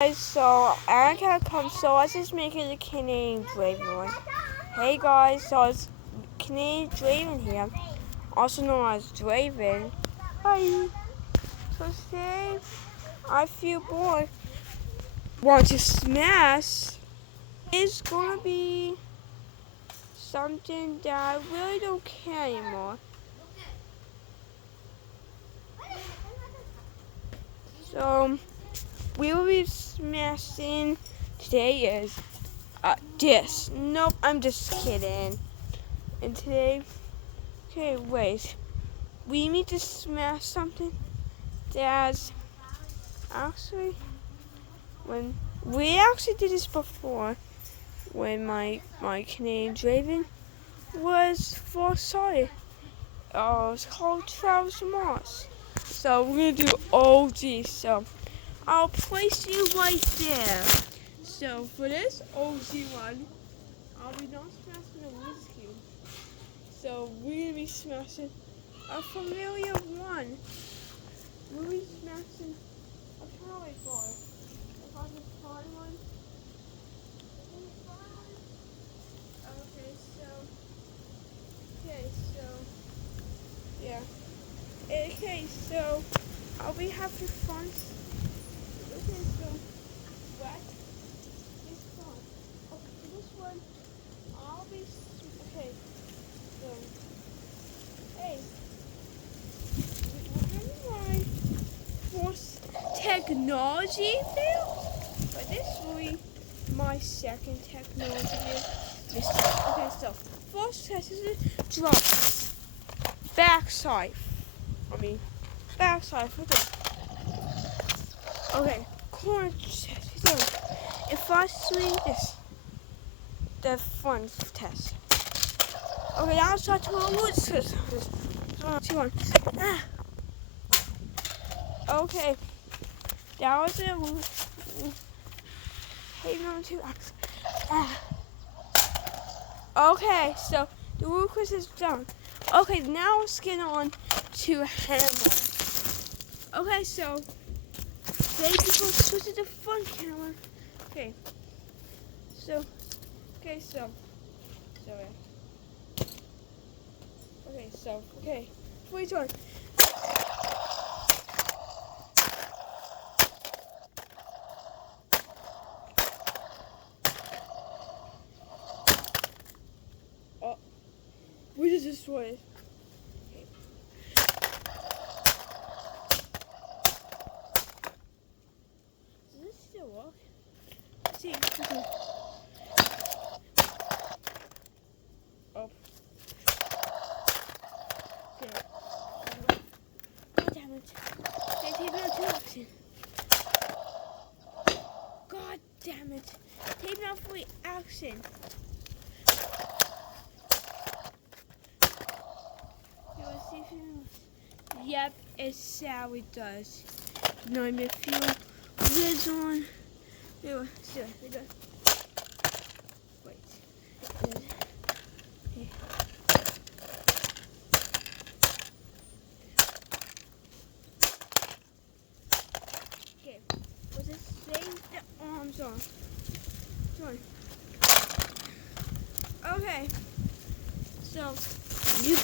Guys, so Erica comes, so I was just making the Canadian Draven one. Hey guys, so it's Canadian Draven here, also known as Draven. Hi. So today I feel bored. Want to smash? It's gonna be something that I really don't care anymore. So we will be smashing. Today is this. Nope, I'm just kidding. And today, okay, wait. We need to smash something that's actually, when we actually did this before, when my Canadian Draven was for sorry. It's called Travis Moss. So we're gonna do OG. So I'll place you right there. So for this OG one, I'll be not smashing the Rubik's Cube. So we're gonna be smashing a familiar one. We'll be smashing a trolley car. If I can find one. Okay, so I'll be having fun. Okay, so what? This one. Okay, so this one, I'll be, okay, so, hey, remember my first technology video? But this will be my second technology video. Okay, so, first test is the drop. Backside for this. Okay, corner test. If I swing this, the front test. Okay, now let's try to lose this. 2-1. Okay, that was it. Hey, number 2. Okay, so the root quiz is done. Okay, now let's get on to hammer. Okay, so thank you for switching to the front camera. Okay, so okay, 42. Oh, we just destroyed it. Okay. Does this still work? See. Okay. Oh. Okay. God damn it. Okay, tape it out to action. God damn it. Tape it out for action. Yep, it's how it does. Now I'm a few lids on. There, still, we go. Wait. Good. Okay. Okay. Was it save the arms on? Sorry. Okay. So you